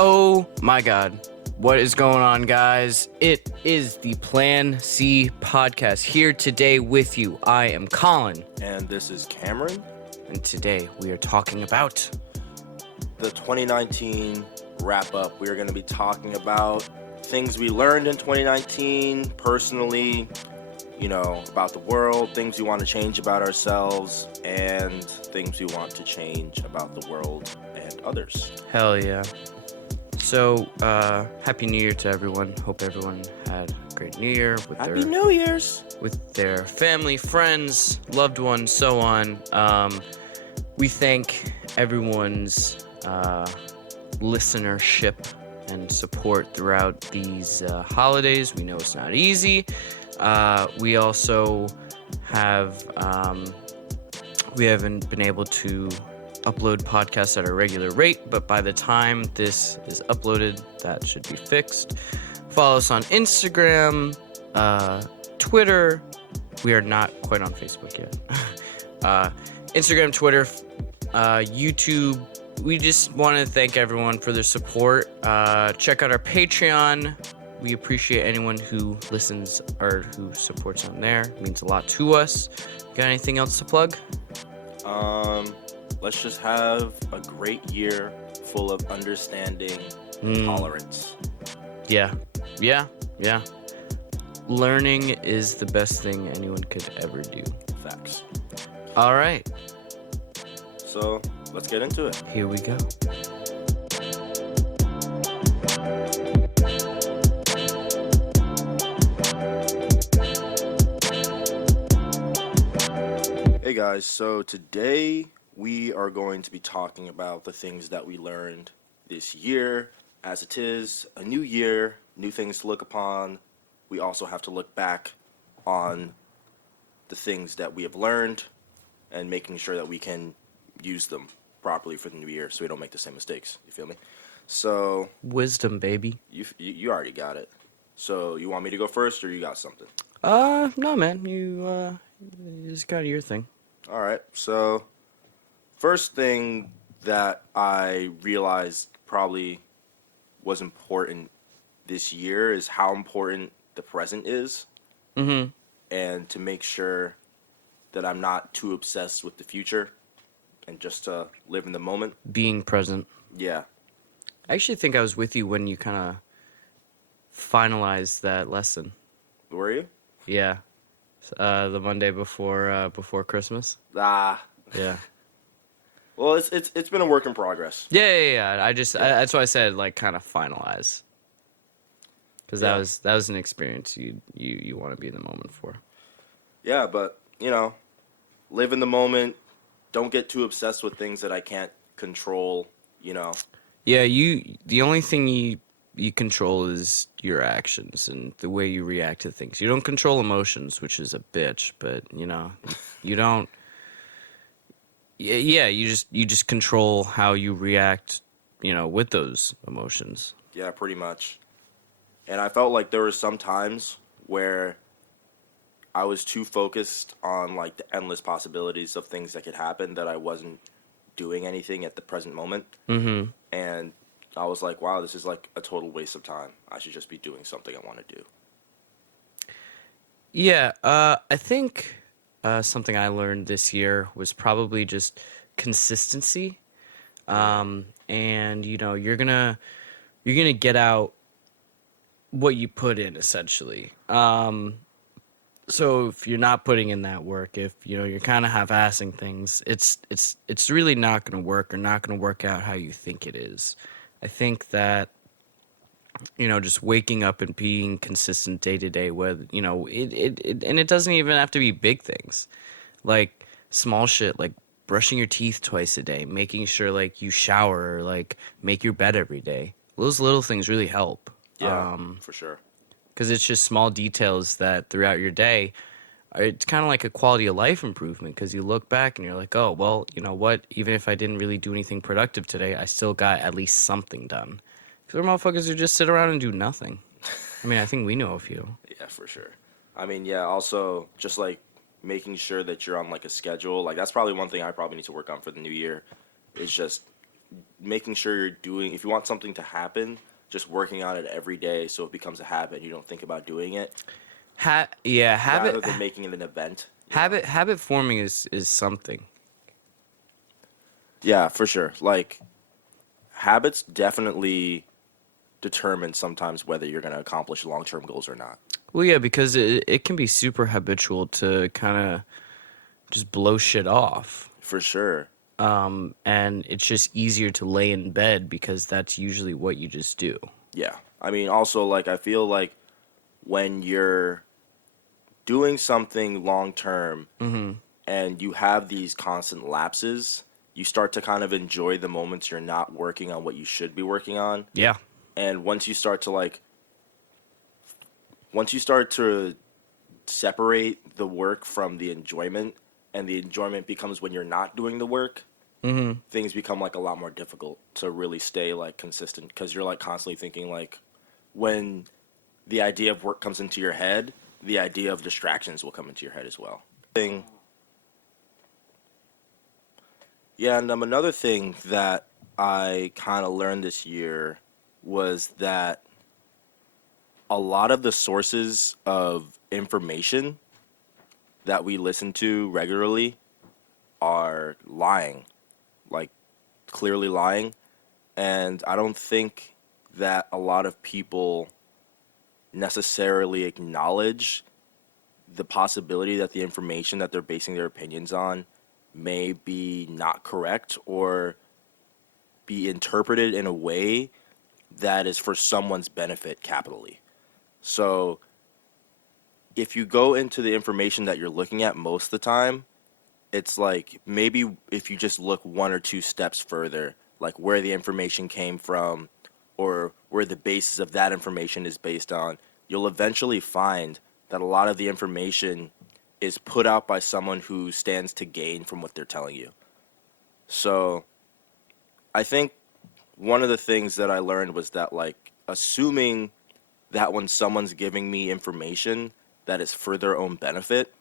Oh my God. What is going on, guys? It is the Plan C podcast here today with you. I am Colin. And this is Cameron. And today we are talking about the 2019 wrap up. We are going to be talking about things we learned in 2019 personally, about the world, things we want to change about ourselves, and things we want to change about the world and others. Hell yeah. So, Happy New Year to everyone. Hope everyone had a great New Year with Happy New Year's! With their family, friends, loved ones, so on. We thank everyone's listenership and support throughout these holidays. We know it's not easy. We also have we haven't been able to upload podcasts at a regular rate, but by the time this is uploaded, that should be fixed. Follow us on Instagram, Twitter. We are not quite on Facebook yet. Instagram, Twitter, YouTube. We just want to thank everyone for their support. Check out our Patreon. We appreciate anyone who listens or who supports on there. It means a lot to us. Got anything else to plug? Let's just have a great year full of understanding and tolerance. Yeah. Learning is the best thing anyone could ever do. Facts. All right. So, let's get into it. Here we go. Hey guys, so today we are going to be talking about the things that we learned this year. As it is a new year, new things to look upon. We also have to look back on the things that we have learned and making sure that we can use them properly for the new year so we don't make the same mistakes. You feel me? So Wisdom, baby. you already got it. So you want me to go first or you got something? No, man. It's kind of your thing. All right. So first thing that I realized probably was important this year is how important the present is. Mm-hmm. And to make sure that I'm not too obsessed with the future and just to live in the moment. Being present. Yeah. I actually think I was with you when you kind of finalized that lesson. Were you? Yeah. The Monday before Christmas. Ah. Yeah. Well, it's been a work in progress. Yeah. That's why I said like kind of finalize. Because that was an experience you want to be in the moment for. Yeah, but live in the moment. Don't get too obsessed with things that I can't control. Yeah, the only thing you control is your actions and the way you react to things. You don't control emotions, which is a bitch, but you don't. Yeah, you just control how you react, with those emotions. Yeah, pretty much. And I felt like there were some times where I was too focused on like the endless possibilities of things that could happen that I wasn't doing anything at the present moment. Mm-hmm. And I was like, wow, this is like a total waste of time. I should just be doing something I want to do. Yeah, I think something I learned this year was probably just consistency. And you're gonna get out what you put in, essentially. So if you're not putting in that work, if you're kind of half-assing things, it's really not going to work or not going to work out how you think it is. I think that just waking up and being consistent day to day with it and it doesn't even have to be big things, like small shit like brushing your teeth twice a day, making sure like you shower or like make your bed every day. Those little things really help. Yeah, for sure. Because it's just small details that throughout your day, it's kind of like a quality of life improvement, because you look back and you're like, oh, well, you know what? Even if I didn't really do anything productive today, I still got at least something done. Because there are motherfuckers who just sit around and do nothing. I mean, I think we know a few. Yeah, for sure. I mean, yeah, also just like making sure that you're on like a schedule. Like that's probably one thing I probably need to work on for the new year is just making sure you're doing, if you want something to happen, just working on it every day so it becomes a habit. You don't think about doing it Yeah, rather than making it an event. habit forming is something. Yeah, for sure. Like habits definitely determine sometimes whether you're going to accomplish long-term goals or not. Well, yeah, because it can be super habitual to kind of just blow shit off. For sure. And it's just easier to lay in bed because that's usually what you just do. Yeah. I mean, also, like, I feel like when you're doing something long term and you have these constant lapses, you start to kind of enjoy the moments you're not working on what you should be working on. Yeah. And once you start to separate the work from the enjoyment, and the enjoyment becomes when you're not doing the work, things become like a lot more difficult to really stay like consistent because you're like constantly thinking like when the idea of work comes into your head, the idea of distractions will come into your head as well. Yeah, and another thing that I kind of learned this year was that a lot of the sources of information that we listen to regularly are lying, like clearly lying. And I don't think that a lot of people necessarily acknowledge the possibility that the information that they're basing their opinions on may be not correct or be interpreted in a way that is for someone's benefit capitally. So if you go into the information that you're looking at most of the time, it's like maybe if you just look one or two steps further, like where the information came from or where the basis of that information is based on, you'll eventually find that a lot of the information is put out by someone who stands to gain from what they're telling you. So I think one of the things that I learned was that, like, assuming that when someone's giving me information that is for their own benefit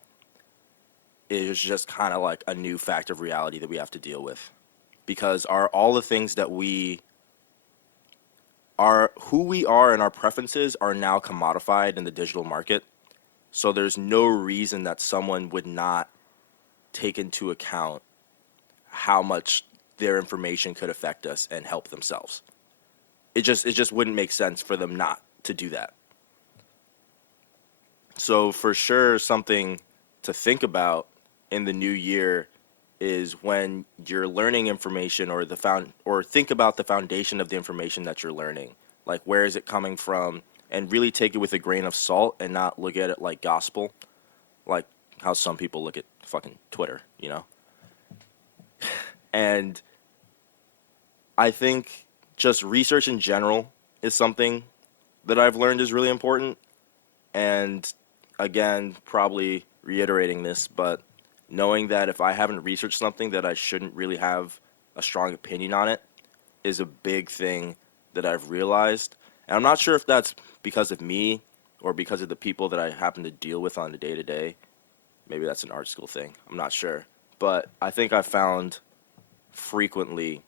is just kind of like a new fact of reality that we have to deal with. Because all the things that we are, who we are and our preferences are now commodified in the digital market. So there's no reason that someone would not take into account how much their information could affect us and help themselves. It just wouldn't make sense for them not to do that. So for sure, something to think about in the new year is when you're learning information or think about the foundation of the information that you're learning. Like, where is it coming from? And really take it with a grain of salt and not look at it like gospel, like how some people look at fucking Twitter, you know? And I think just research in general is something that I've learned is really important. And again, probably reiterating this, but knowing that if I haven't researched something that I shouldn't really have a strong opinion on it is a big thing that I've realized. And I'm not sure if that's because of me or because of the people that I happen to deal with on a day-to-day. Maybe that's an art school thing. I'm not sure. But I think I found frequently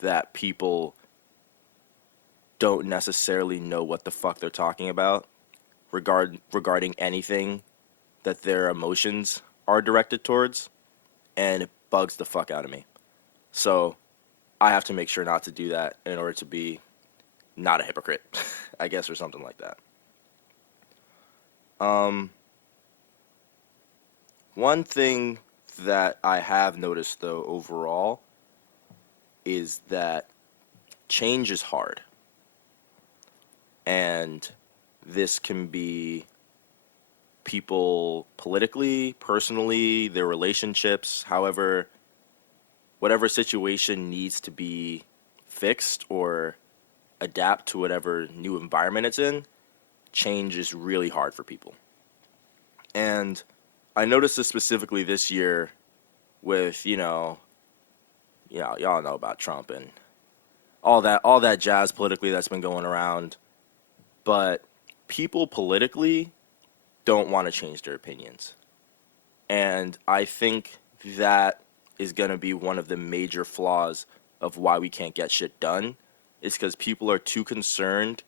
that people don't necessarily know what the fuck they're talking about regarding anything that their emotions are directed towards, and it bugs the fuck out of me. So I have to make sure not to do that in order to be not a hypocrite, I guess, or something like that. One thing that I have noticed, though, overall, is that change is hard. And this can be people politically, personally, their relationships, however, whatever situation needs to be fixed or adapt to whatever new environment it's in, change is really hard for people. And I noticed this specifically this year with, y'all know about Trump and all that jazz politically that's been going around. But people politically don't want to change their opinions. And I think that is going to be one of the major flaws of why we can't get shit done is because people are too concerned.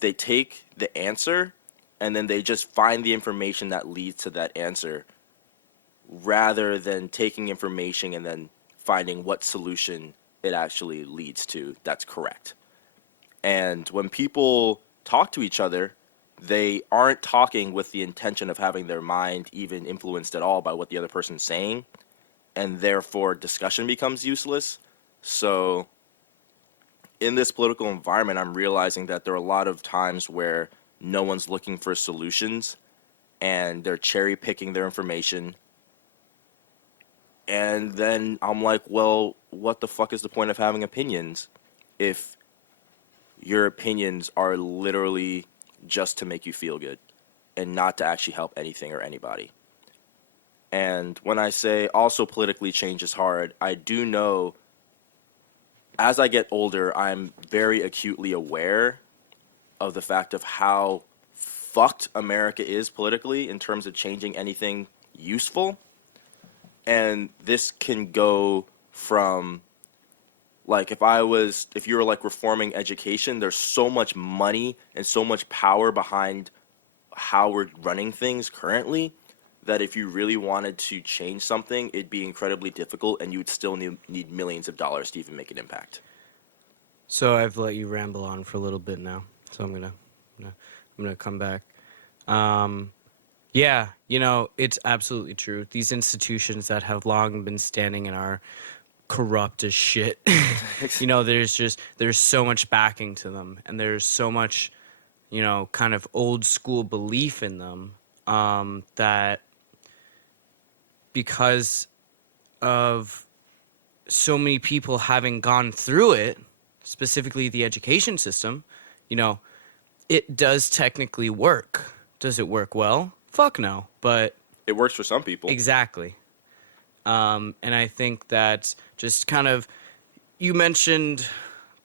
They take the answer and then they just find the information that leads to that answer rather than taking information and then finding what solution it actually leads to that's correct. And when people talk to each other, they aren't talking with the intention of having their mind even influenced at all by what the other person's saying, and therefore discussion becomes useless. So in this political environment, I'm realizing that there are a lot of times where no one's looking for solutions and they're cherry picking their information. And then I'm like, well, what the fuck is the point of having opinions if your opinions are literally just to make you feel good and not to actually help anything or anybody? And when I say also politically change is hard, I do know as I get older, I'm very acutely aware of the fact of how fucked America is politically in terms of changing anything useful. And this can go from, like, if you were like reforming education, there's so much money and so much power behind how we're running things currently that if you really wanted to change something, it'd be incredibly difficult and you would still need millions of dollars to even make an impact. So I've let you ramble on for a little bit now, so I'm gonna come back. Yeah, it's absolutely true. These institutions that have long been standing and are corrupt as shit. There's so much backing to them, and there's so much, kind of old school belief in them, that because of so many people having gone through it, specifically the education system, it does technically work. Does it work well? Fuck no. But it works for some people. Exactly. And I think that just kind of, you mentioned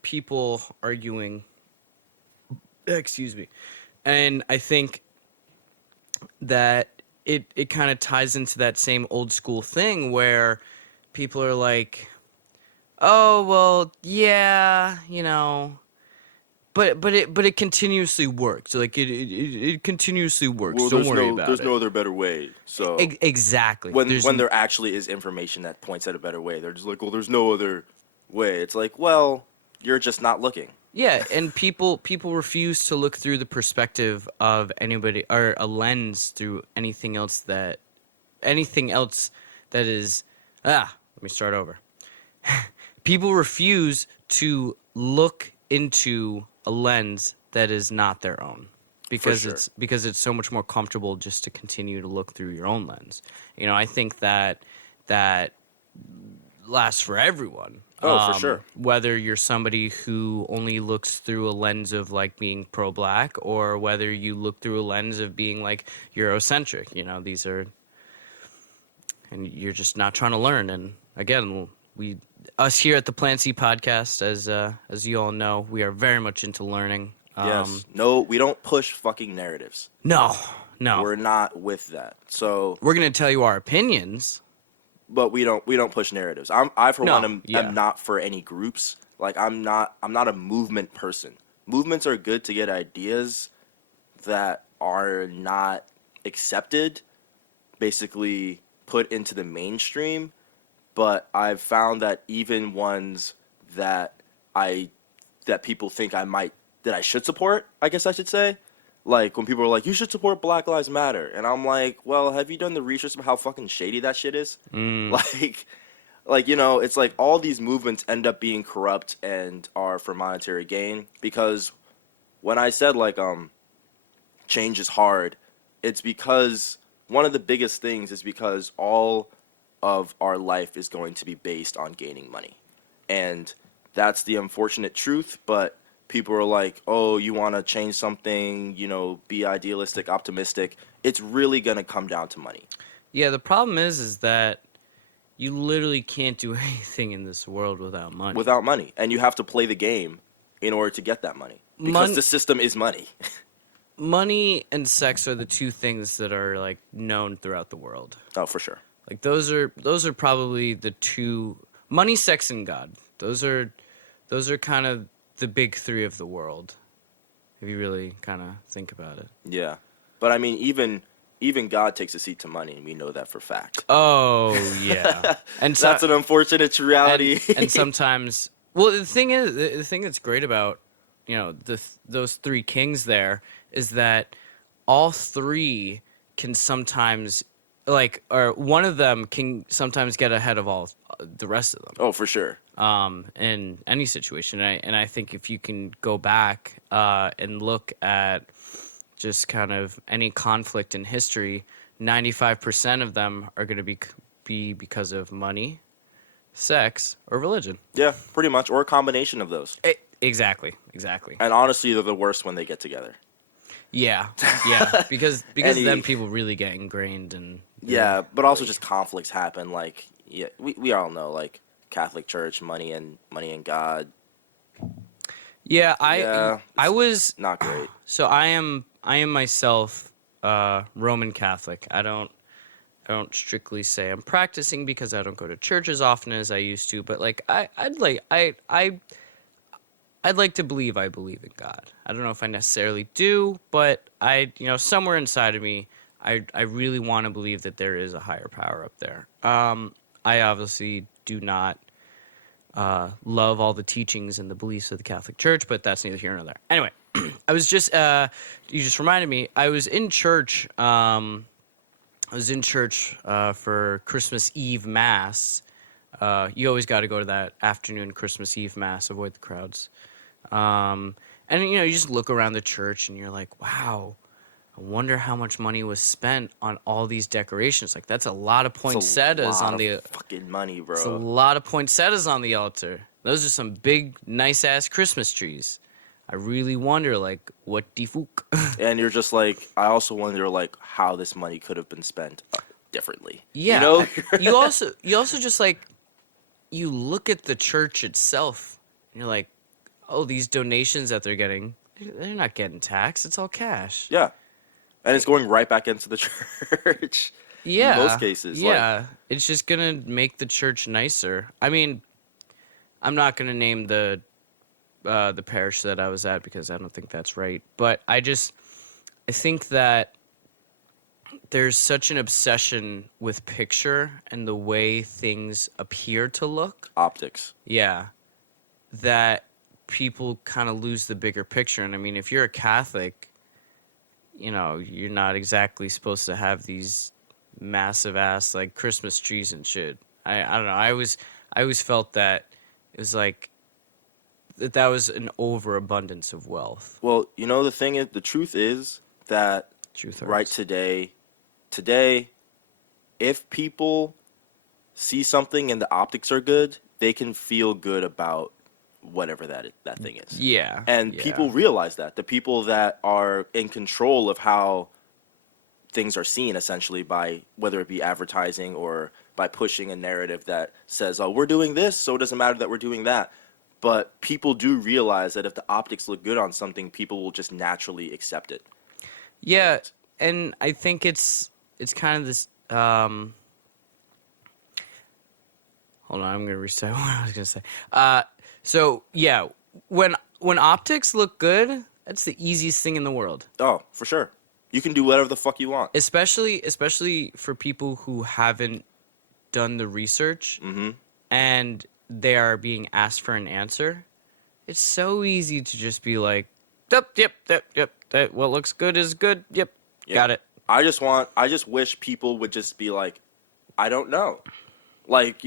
people arguing, excuse me, and I think that it kind of ties into that same old school thing where people are like, oh, well, yeah, but it continuously works. Like it continuously works. Well, Don't worry about it. There's no other better way. So exactly. When there actually is information that points at a better way, they're just like, well, there's no other way. It's like, well, you're just not looking. Yeah, and people refuse to look through the perspective of anybody or a lens through anything else that is. Let me start over. People refuse to look into a lens that is not their own because it's so much more comfortable just to continue to look through your own lens. I think that lasts for everyone. Oh, for sure. Whether you're somebody who only looks through a lens of like being pro-black, or whether you look through a lens of being like Eurocentric, these are, and you're just not trying to learn. And again, us here at the Plant C podcast, as you all know, we are very much into learning. Yes. No, we don't push fucking narratives. No. We're not with that. So we're gonna tell you our opinions, but we don't push narratives. I am not for any groups. Like I'm not a movement person. Movements are good to get ideas that are not accepted, basically put into the mainstream. But I've found that even ones that people think that I should support, I guess I should say, like when people are like, you should support Black Lives Matter, and I'm like, well, have you done the research of how fucking shady that shit is? Like it's like all these movements end up being corrupt and are for monetary gain. Because when I said like change is hard, it's because one of the biggest things is because all of our life is going to be based on gaining money, and that's the unfortunate truth. But people are like, oh, you want to change something, be idealistic, optimistic. It's really going to come down to money. Yeah, the problem is that you literally can't do anything in this world without money. Without money. And you have to play the game in order to get that money. Because the system is money. Money and sex are the two things that are, like, known throughout the world. Oh, for sure. Like, those are probably the two... Money, sex, and God. those are kind of the big three of the world, if you really kind of think about it. Yeah, but I mean, even God takes a seat to money, and we know that for fact. Oh yeah, and so, That's an unfortunate reality. and sometimes, well, the thing is, the thing that's great about those three kings there is that all three can sometimes or one of them can sometimes get ahead of all the rest of them. Oh, for sure. In any situation. And I think if you can go back and look at just kind of any conflict in history, 95% of them are going to be because of money, sex, or religion. Yeah, pretty much, or a combination of those. Exactly. And honestly, they're the worst when they get together. Yeah, because then people really get ingrained and yeah, but also just conflicts happen. Like, yeah, we all know, like, Catholic Church, money and God. Yeah, I was not great. So I am myself Roman Catholic. I don't strictly say I'm practicing because I don't go to church as often as I used to, but like I'd like to believe I believe in God. I don't know if I necessarily do, but somewhere inside of me, I really want to believe that there is a higher power up there. I obviously do not love all the teachings and the beliefs of the Catholic Church, but that's neither here nor there. Anyway, I was just you just reminded me. I was in church. For Christmas Eve Mass. You always got to go to that afternoon Christmas Eve Mass. Avoid the crowds. And you just look around the church and you're like, wow, I wonder how much money was spent on all these decorations. Like, that's a lot of poinsettias on the fucking money, bro. It's a lot of poinsettias on the altar. Those are some big, nice ass Christmas trees. I really wonder, like, what the fuck? And you're just like, I also wonder, like, how this money could have been spent differently. Yeah. You also just, like, you look at the church itself, and you're like, oh, these donations that they're getting, they're not getting taxed. It's all cash. Yeah. And it's going right back into the church. Yeah. In most cases. Yeah. It's just going to make the church nicer. I mean, I'm not going to name the parish that I was at because I don't think that's right. But I think that there's such an obsession with picture and the way things appear to look. Optics. Yeah. That people kind of lose the bigger picture. And I mean, if you're a Catholic, you're not exactly supposed to have these massive ass like Christmas trees and shit. I don't know. I always felt that it was like that was an overabundance of wealth. Well, the truth is that right today, if people see something and the optics are good, they can feel good about whatever that thing is. Yeah. And people realize that. The people that are in control of how things are seen, essentially, by whether it be advertising or by pushing a narrative that says, oh, we're doing this, so it doesn't matter that we're doing that. But people do realize that if the optics look good on something, people will just naturally accept it. Yeah, and I think it's kind of this... Hold on, I'm going to reset what I was going to say. So, yeah, when optics look good, that's the easiest thing in the world. Oh, for sure. You can do whatever the fuck you want. Especially for people who haven't done the research and they are being asked for an answer. It's so easy to just be like, yep, what looks good is good, yep. Got it. I just wish people would just be like, I don't know. Like,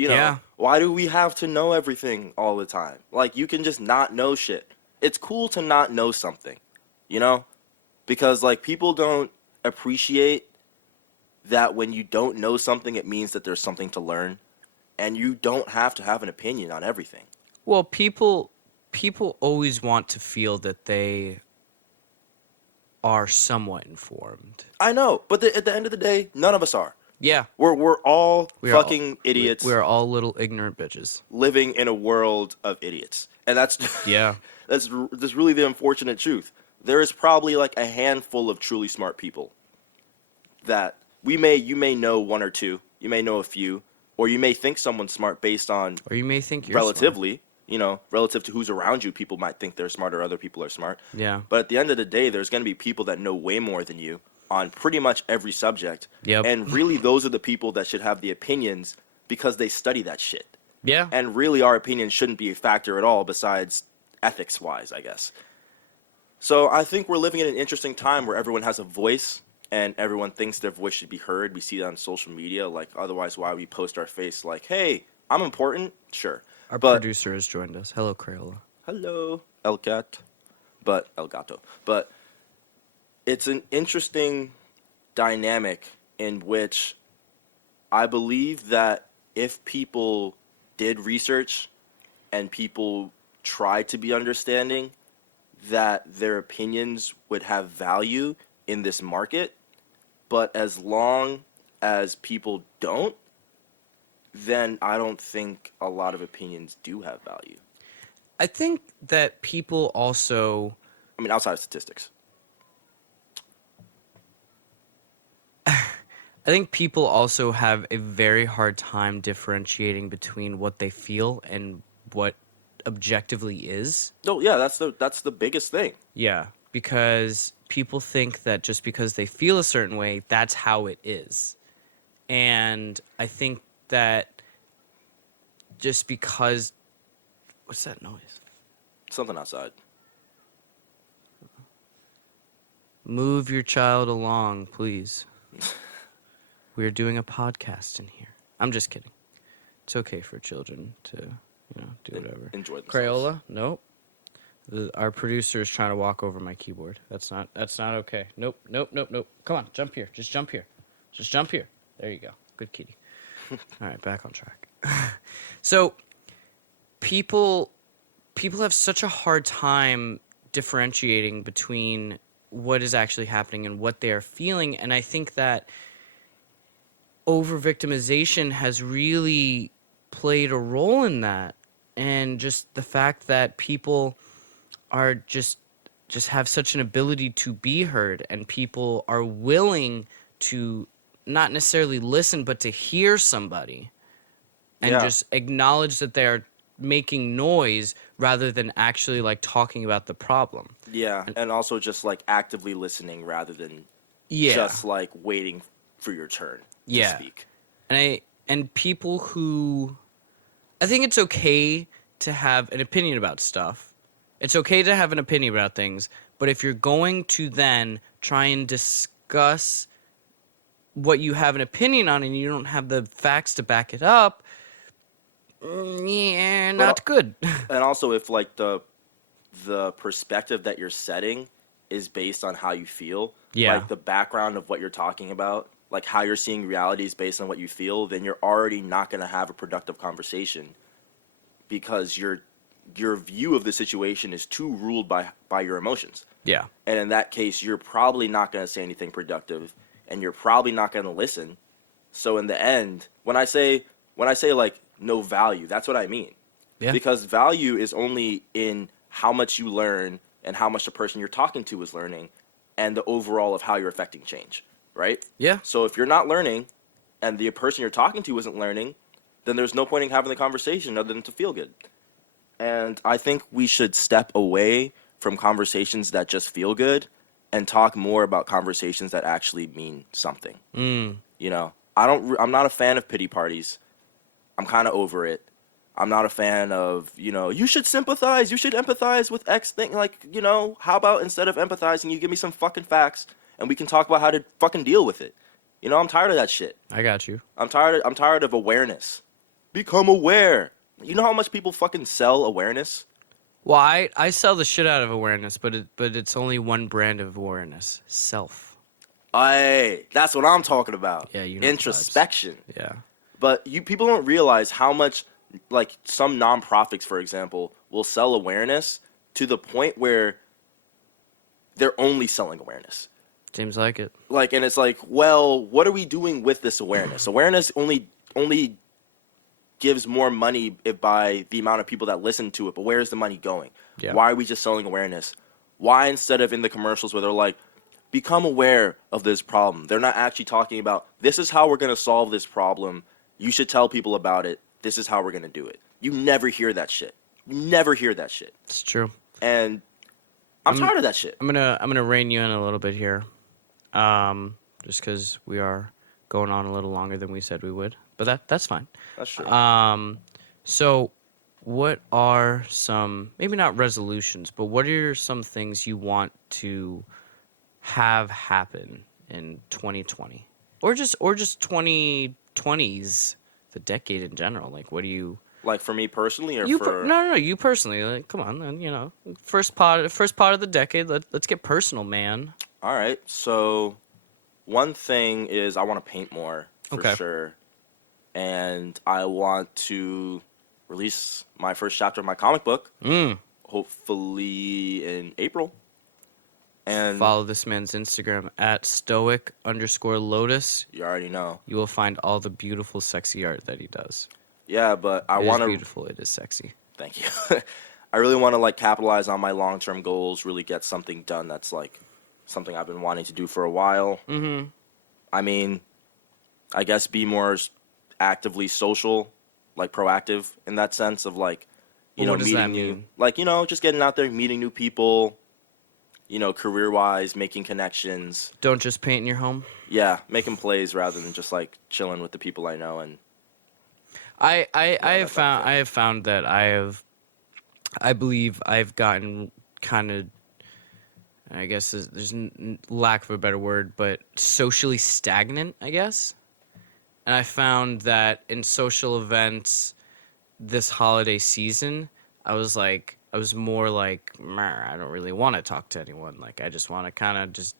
why do we have to know everything all the time? Like, you can just not know shit. It's cool to not know something, Because, like, people don't appreciate that when you don't know something, it means that there's something to learn. And you don't have to have an opinion on everything. Well, people always want to feel that they are somewhat informed. I know, but at the end of the day, none of us are. Yeah. We're all fucking idiots. We're all little ignorant bitches. Living in a world of idiots. And that's that's really the unfortunate truth. There is probably like a handful of truly smart people that you may know one or two, you may know a few, or you may think someone's smart based on or you may think you're relatively, relative to who's around you, people might think they're smart or other people are smart. Yeah. But at the end of the day, there's going to be people that know way more than you on pretty much every subject. Yep. And really, those are the people that should have the opinions because they study that shit. Yeah. And really, our opinion shouldn't be a factor at all besides ethics-wise, I guess. So I think we're living in an interesting time where everyone has a voice and everyone thinks their voice should be heard. We see that on social media. Like, otherwise, why we post our face like, hey, I'm important? Sure. Our But producer has joined us. Hello, Crayola. hello, El Cat. But El Gato. But it's an interesting dynamic in which I believe that if people did research and people tried to be understanding, that their opinions would have value in this market. But as long as people don't, then I don't think a lot of opinions do have value. I think that people also... I mean, outside of statistics. I think people also have a very hard time differentiating between what they feel and what objectively is. No, yeah, that's the biggest thing. Yeah, because people think that just because they feel a certain way, that's how it is. And I think that just because... What's that noise? Something outside. Move your child along, please. We're doing a podcast in here. I'm just kidding. It's okay for children to, do whatever. Enjoy themselves. Crayola? Nope. Our producer is trying to walk over my keyboard. That's not okay. Nope. Come on, jump here. Just jump here. Just jump here. There you go. Good kitty. All right, back on track. So, people have such a hard time differentiating between what is actually happening and what they are feeling, and I think that over-victimization has really played a role in that, and just the fact that people are just have such an ability to be heard, and people are willing to not necessarily listen, but to hear somebody and just acknowledge that they're making noise rather than actually like talking about the problem. Yeah, and also just like actively listening rather than Yeah. just like waiting for your turn to speak. And people who... I think it's okay to have an opinion about stuff. It's okay to have an opinion about things, but if you're going to then try and discuss what you have an opinion on and you don't have the facts to back it up, not good. And also if like the perspective that you're setting is based on how you feel, like the background of what you're talking about, like how you're seeing reality is based on what you feel, then you're already not going to have a productive conversation because your view of the situation is too ruled by your emotions. Yeah. And in that case, you're probably not going to say anything productive, and you're probably not going to listen. So in the end, when I say like no value, that's what I mean. Yeah. Because value is only in how much you learn and how much the person you're talking to is learning and the overall of how you're affecting change, right? Yeah. So if you're not learning and the person you're talking to isn't learning, then there's no point in having the conversation other than to feel good. And I think we should step away from conversations that just feel good and talk more about conversations that actually mean something. You know, I'm not a fan of pity parties. I'm kind of over it. I'm not a fan of, you should sympathize, you should empathize with X thing. Like, how about instead of empathizing, you give me some fucking facts and we can talk about how to fucking deal with it. I'm tired of that shit. I got you. I'm tired of awareness. Become aware. You know how much people fucking sell awareness? Well, I sell the shit out of awareness, but it's only one brand of awareness. Self. That's what I'm talking about. Yeah, you know the vibes. Introspection. Yeah. But people don't realize how much, like, some nonprofits, for example, will sell awareness to the point where they're only selling awareness. Seems like it. Like, and it's like, well, what are we doing with this awareness? Awareness only gives more money by the amount of people that listen to it, but where is the money going? Yeah. Why are we just selling awareness? Why instead of in the commercials where they're like, become aware of this problem, they're not actually talking about, this is how we're going to solve this problem. You should tell people about it. This is how we're going to do it. You never hear that shit. Never hear that shit. It's true. And I'm tired of that shit. I'm gonna rein you in a little bit here, just because we are going on a little longer than we said we would, but that's fine. That's true. So, what are some, maybe not resolutions, but what are some things you want to have happen in 2020, or just 2020s, the decade in general? Like, what do you? Like for me personally, or No, you personally. Like, come on, then, first part of the decade. Let's get personal, man. All right. So one thing is I want to paint more for Okay. sure, and I want to release my first chapter of my comic book, hopefully in April. And Follow this man's Instagram at stoic_lotus. you already know. You will find all the beautiful, sexy art that he does. Yeah, but I It is want to. beautiful. It is sexy. Thank you. I really want to like capitalize on my long-term goals, really get something done that's like something I've been wanting to do for a while. Mm-hmm. I mean, I guess be more actively social, like proactive in that sense of like, What does that meeting new, mean? like, just getting out there, meeting new people, career-wise, making connections. Don't just paint in your home. Yeah, making plays rather than just like chilling with the people I know. And I that's have found that I believe I've gotten kind of, I guess there's lack of a better word, but socially stagnant, I guess. And I found that in social events this holiday season, I was more like, I don't really want to talk to anyone. Like, I just want to kind of just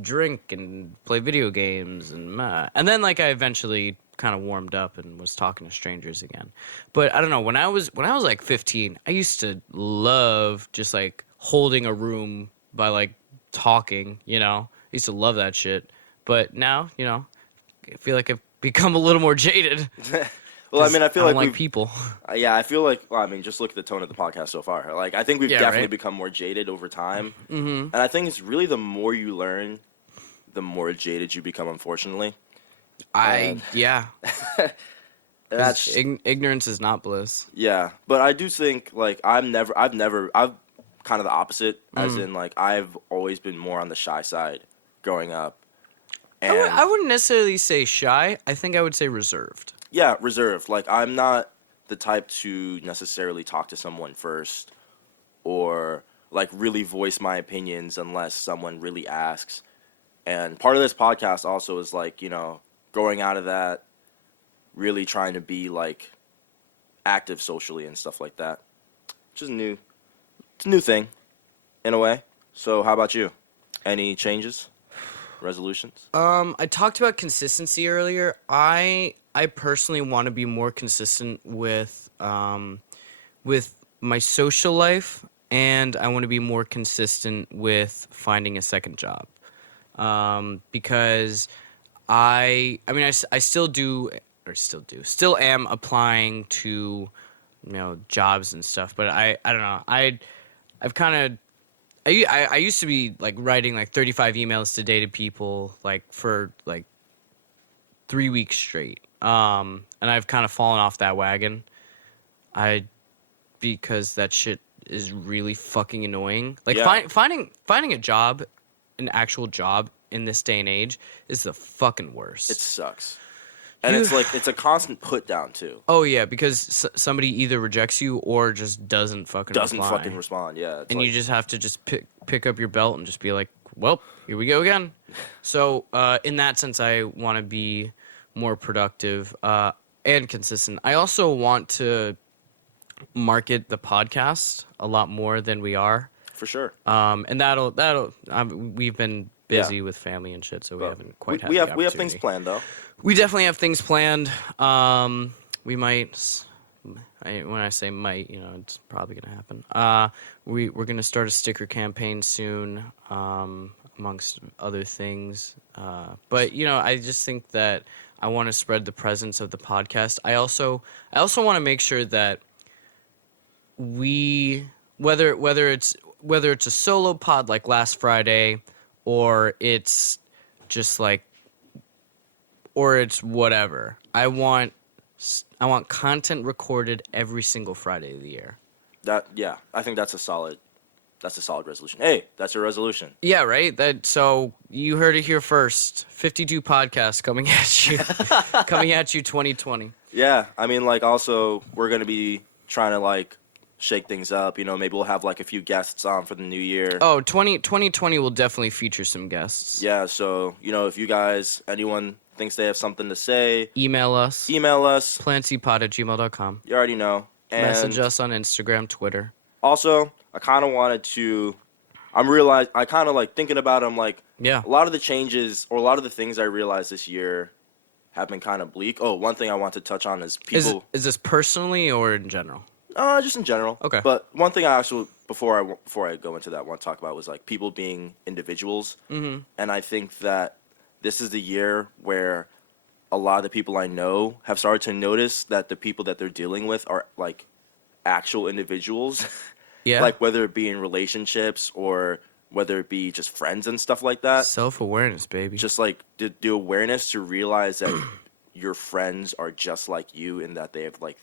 drink and play video games and meh. And then like I eventually kind of warmed up and was talking to strangers again. But I don't know, when I was like 15, I used to love just like holding a room by like talking, I used to love that shit. But now, I feel like I've become a little more jaded. well, I mean, I feel I don't like like people. yeah, I feel like, well, I mean, just look at the tone of the podcast so far. Like, I think we've Yeah, definitely right? become more jaded over time. Mm-hmm. And I think it's really the more you learn, the more jaded you become, unfortunately. Yeah. That's Ignorance is not bliss. yeah, but I do think like I've kind of the opposite, as in like I've always been more on the shy side growing up, and I wouldn't necessarily say shy. I think I would say reserved. yeah, reserved. Like I'm not the type to necessarily talk to someone first, or like really voice my opinions unless someone really asks. And part of this podcast also is like going out of that, really trying to be like active socially and stuff like that. Which is new. It's a new thing, in a way. So how about you? Any changes? Resolutions? I talked about consistency earlier. I personally want to be more consistent with my social life, and I want to be more consistent with finding a second job. Because I still am applying to, jobs and stuff, but I don't know. I've kind of, I used to be like writing like 35 emails a day to people like for like 3 weeks straight. And I've kind of fallen off that wagon. Because that shit is really fucking annoying. Like Yeah. finding a job, an actual job in this day and age is the fucking worst. It sucks. And You- it's like it's a constant put down too. Oh yeah, because somebody either rejects you or just doesn't Doesn't reply. fucking respond. Yeah. It's And like, you just have to just pick up your belt and just be like, well, here we go again. So in that sense, I want to be more productive and consistent. I also want to market the podcast a lot more than we are. for sure. And we've been busy with family and shit, so we haven't quite had we the have things opportunity. planned though. We definitely have things planned. We might, when I say might, it's probably gonna happen. We're gonna start a sticker campaign soon, amongst other things. But I just think that I want to spread the presence of the podcast. I also want to make sure that we, whether it's a solo pod like last Friday, or it's just like, or it's whatever. I want content recorded every single Friday of the year. I think that's a solid resolution. Hey, that's your resolution. Yeah, right. So you heard it here first. 52 podcasts coming at you, coming at you 2020. Yeah, I mean, like, also, we're going to be trying to, like, shake things up. You know, maybe we'll have, like, a few guests on for the new year. Oh, 2020 will definitely feature some guests. Yeah, so, you know, if you guys, anyone thinks they have something to say, Email us. plancypod@gmail.com. You already know. And Message us on Instagram, Twitter. also, I kind of wanted to, I kind of, like, thinking about it, I'm like, Yeah. a lot of the changes, or a lot of the things I realized this year have been kind of bleak. Oh, one thing I want to touch on is people. Is this personally or in general? Just in general. Okay. But one thing I actually, before I go into that, want to talk about was, like, people being individuals. Mm-hmm. And I think that this is the year where a lot of the people I know have started to notice that the people that they're dealing with are, like, actual individuals. Yeah. Like, whether it be in relationships or whether it be just friends and stuff like that. Self-awareness, baby. Just, like, the awareness to realize that your friends are just like you in that they have, like,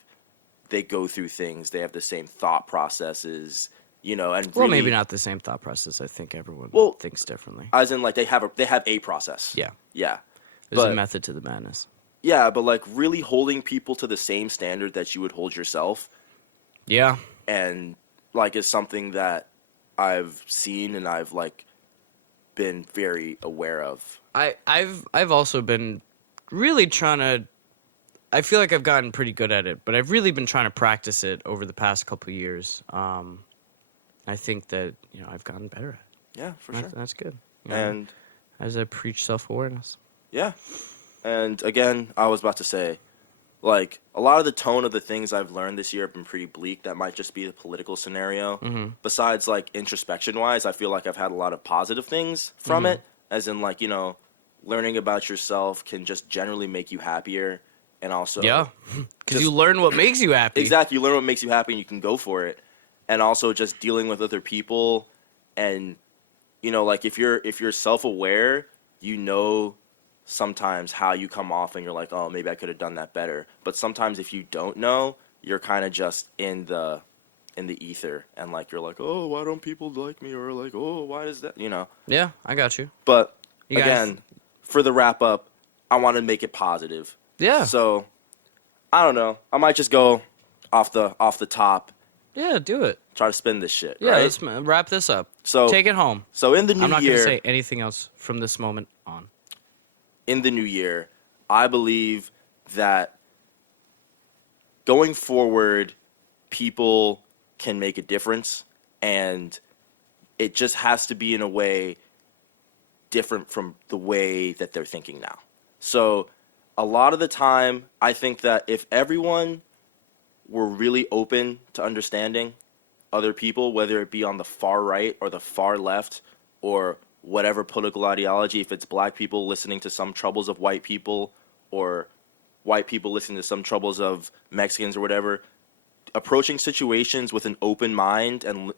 they go through things, they have the same thought processes, you know, and Well, really, maybe not the same thought process. I think everyone thinks differently. as in, like, they have a process. Yeah. Yeah. There's a But- method to the madness. Yeah, but, like, really holding people to the same standard that you would hold yourself, Yeah. and, like, is something that I've seen and I've, like, been very aware of. I've also been really trying to. I feel like I've gotten pretty good at it, but I've really been trying to practice it over the past couple of years. I think that I've gotten better at it. Yeah, for sure. That's good. You know, And as I preach self-awareness. yeah. And again, I was about to say, like, a lot of the tone of the things I've learned this year have been pretty bleak. That might just be the political scenario. Mm-hmm. Besides, like, introspection-wise, I feel like I've had a lot of positive things from Mm-hmm. it. As in, like, learning about yourself can just generally make you happier. And also... Yeah, because just- you learn what makes you happy. Exactly. You learn what makes you happy and you can go for it. And also just dealing with other people and, like, if you're self-aware, sometimes how you come off and you're like, oh, maybe I could have done that better. But sometimes if you don't know, you're kind of just in the ether and, like, you're like, oh, why don't people like me? Or, like, oh, why is that? Yeah, I got you. But You guys- again, for the wrap up, I want to make it positive. Yeah. So I don't know. I might just go off the top, Yeah, do it. try to spin this shit. Yeah, right? let's wrap this up. So Take it home. So in the new I'm not year, going to say anything else from this moment on. in the new year, I believe that going forward, people can make a difference, and it just has to be in a way different from the way that they're thinking now. So a lot of the time, I think that if everyone were really open to understanding other people, whether it be on the far right or the far left or whatever political ideology, if it's black people listening to some troubles of white people or white people listening to some troubles of Mexicans or whatever, approaching situations with an open mind and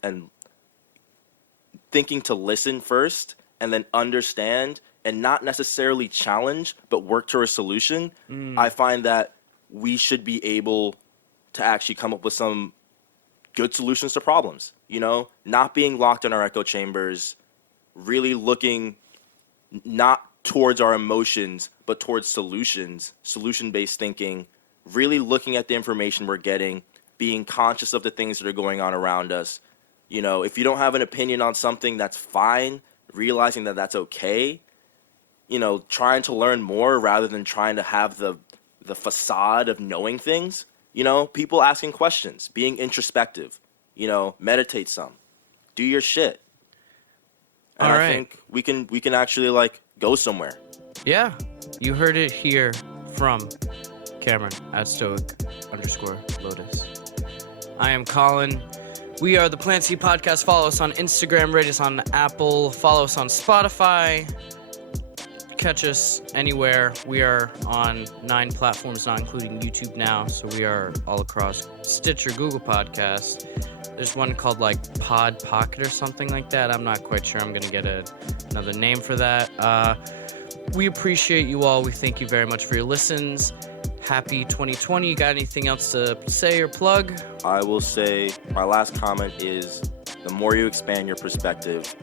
thinking to listen first and then understand and not necessarily challenge but work toward a solution, I find that we should be able to actually come up with some good solutions to problems, not being locked in our echo chambers, really looking not towards our emotions, but towards solutions, solution-based thinking, really looking at the information we're getting, being conscious of the things that are going on around us. If you don't have an opinion on something, that's fine, realizing that that's okay, trying to learn more rather than trying to have the facade of knowing things, people asking questions, being introspective, meditate some, do your shit. And All I right. think we can actually, like, go somewhere. Yeah, you heard it here from Cameron at Stoic_Lotus. I am Colin. We are the Plant Seed Podcast. Follow us on Instagram, rate us on Apple, follow us on Spotify. Catch us anywhere. We are on 9 platforms, not including YouTube now. So we are all across Stitcher, Google Podcasts. There's one called, like, Pod Pocket or something like that. I'm not quite sure. I'm going to get another name for that. We appreciate you all. We thank you very much for your listens. happy 2020. You got anything else to say or plug? I will say my last comment is the more you expand your perspective,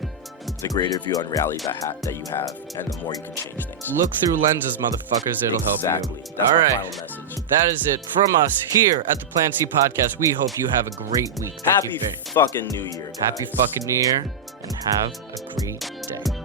the greater view on reality that you have, and the more you can change things. Look through lenses, motherfuckers. It'll help you. Exactly. That's All my right. final message. That is it from us here at the Plan C podcast. We hope you have a great week. Thank Happy you very- fucking New Year, guys. Happy fucking New Year, and have a great day.